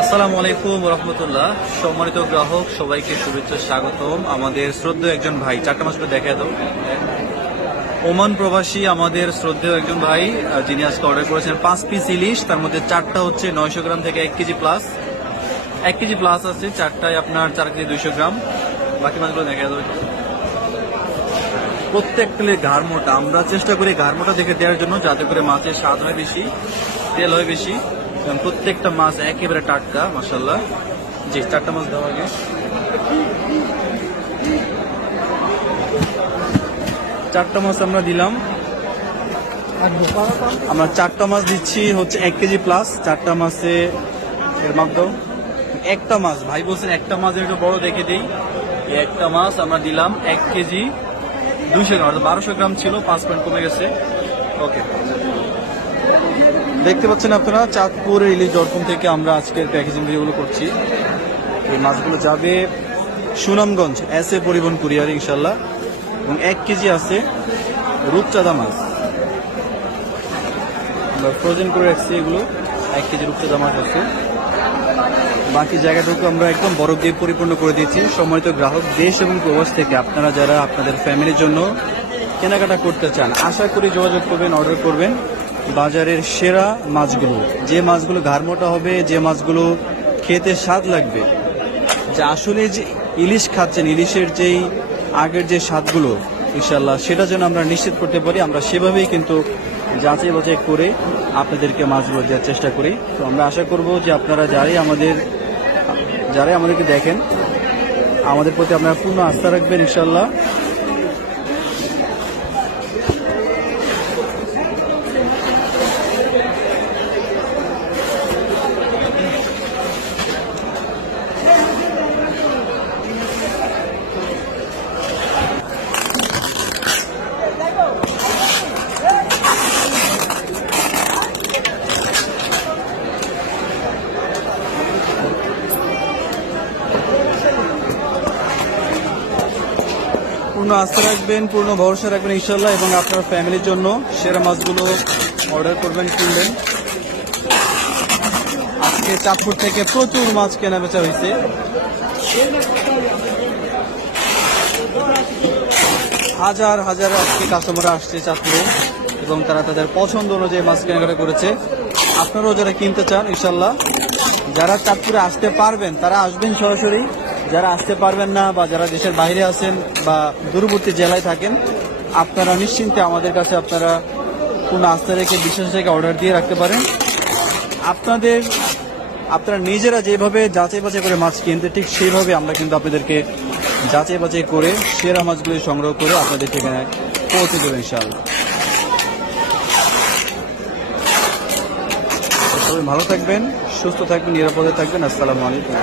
আসসালামু আলাইকুম রহমতুল্লাহ সম্মানিত গ্রাহক, সবাইকে শুভেচ্ছা, স্বাগতম। আমাদের শ্রদ্ধেয় একজন ভাই, চারটা মাস করে দেখা দাও ওমান প্রবাসী, আমাদের শ্রদ্ধেয় একজন ভাই যিনি আজকে অর্ডার করেছেন পাঁচ পিস ইলিশ। তার মধ্যে চারটা হচ্ছে নয়শো গ্রাম থেকে এক কেজি প্লাস এক কেজি প্লাস আছে, চারটায় আপনার চার কেজি দুইশো গ্রাম। বাকি মাছগুলো দেখা দাও প্রত্যেকটা ঘাড় মোটা আমরা চেষ্টা করি ঘাড় মোটা দেখে দেওয়ার জন্য, যাতে করে মাছের স্বাদ হয় বেশি, তেল হয় বেশি। এবং প্রত্যেকটা মাছ একেবারে টাটকা মাসাল্লাহ জি চারটা মাছ দেওয়া আগে। চারটা মাছ আমরা দিলাম। আমরা চারটা মাছ দিচ্ছি, হচ্ছে এক কেজি প্লাস চারটা মাছে, এর মাধ্যম একটা মাছ, ভাই বলছেন একটা মাছ একটু বড় দেখে দিই। একটা মাছ আমরা দিলাম এক কেজি দুইশো গ্রাম বারোশো গ্রাম ছিল, পাঁচ পয়েন্ট কমে গেছে। ওকে। দেখতে পাচ্ছেন আপনারা চাঁদপুর ইলিশ ডটকম থেকে আমরা আজকের প্যাকেজিং ভিডিওগুলো করছি। এই মাছগুলো যাবে সুনামগঞ্জ এস এ পরিবহন কুরিয়ার ইনশাল্লাহ এবং এক কেজি আছে রূপচাঁদা মাছ। আমরা ফ্রোজেন করে রাখছি এগুলো। এক কেজি রূপচাঁদা মাছ আছে। বাকি জায়গাটুকু আমরা একদম বরফ দিয়ে পরিপূর্ণ করে দিয়েছি। সম্মানিত গ্রাহক, দেশ এবং প্রবাস থেকে আপনারা যারা আপনাদের ফ্যামিলির জন্য কেনাকাটা করতে চান, আশা করি যোগাযোগ করবেন অর্ডার করবেন। বাজারের সেরা মাছগুলো। যে মাছগুলো ঘাড়মোটা হবে, যে মাছগুলো খেতে স্বাদ লাগবে। যে আসলে যে ইলিশ খাচ্ছেন, ইলিশের যেই আগের যে স্বাদগুলো ইনশাল্লাহ সেটা যেন আমরা নিশ্চিত করতে পারি, আমরা সেভাবেই কিন্তু যাচাই বাছাই করে আপনাদেরকে মাছগুলো দেওয়ার চেষ্টা করি। তো আমরা আশা করব যে আপনারা যারাই আমাদের, যারাই আমাদেরকে দেখেন, আমাদের প্রতি আপনারা পূর্ণ আস্থা রাখবেন ইনশাল্লাহ পূর্ণ আস্থা রাখবেন, পূর্ণ ভরসা রাখবেন ইনশাল্লাহ এবং আপনার ফ্যামিলির জন্য সেরা মাছগুলো অর্ডার করবেন, কিনবেন। আজকে চাঁদপুর থেকে প্রচুর মাছ কেনা বেচা হয়েছে। হাজার হাজার আজকে কাস্টমার আসছে চাঁদপুরে, এবং তারা তাদের পছন্দ অনুযায়ী মাছ কেনাকাটা করেছে। আপনারাও যারা কিনতে চান ইনশাল্লাহ যারা চাঁদপুরে আসতে পারবেন, তারা আসবেন সরাসরি। যারা আসতে পারবেন না বা যারা দেশের বাইরে আছেন বা দূরবর্তী জেলায় থাকেন, আপনারা নিশ্চিন্তে আমাদের কাছে আপনারা কোনো আস্থা রেখে, বিশ্বাস রেখে অর্ডার দিয়ে রাখতে পারেন। আপনাদের, আপনারা নিজেরা যেভাবে যাচাই বাছাই করে মাছ কিনতে, ঠিক সেইভাবে আমরা কিন্তু আপনাদেরকে যাচাই বাছাই করে, সেরা মাছগুলি সংগ্রহ করে আপনাদের সেখানে পৌঁছে দেবো ইনশাআল্লাহ। সবাই ভালো থাকবেন, সুস্থ থাকবেন, নিরাপদে থাকবেন। আসসালামু আলাইকুম।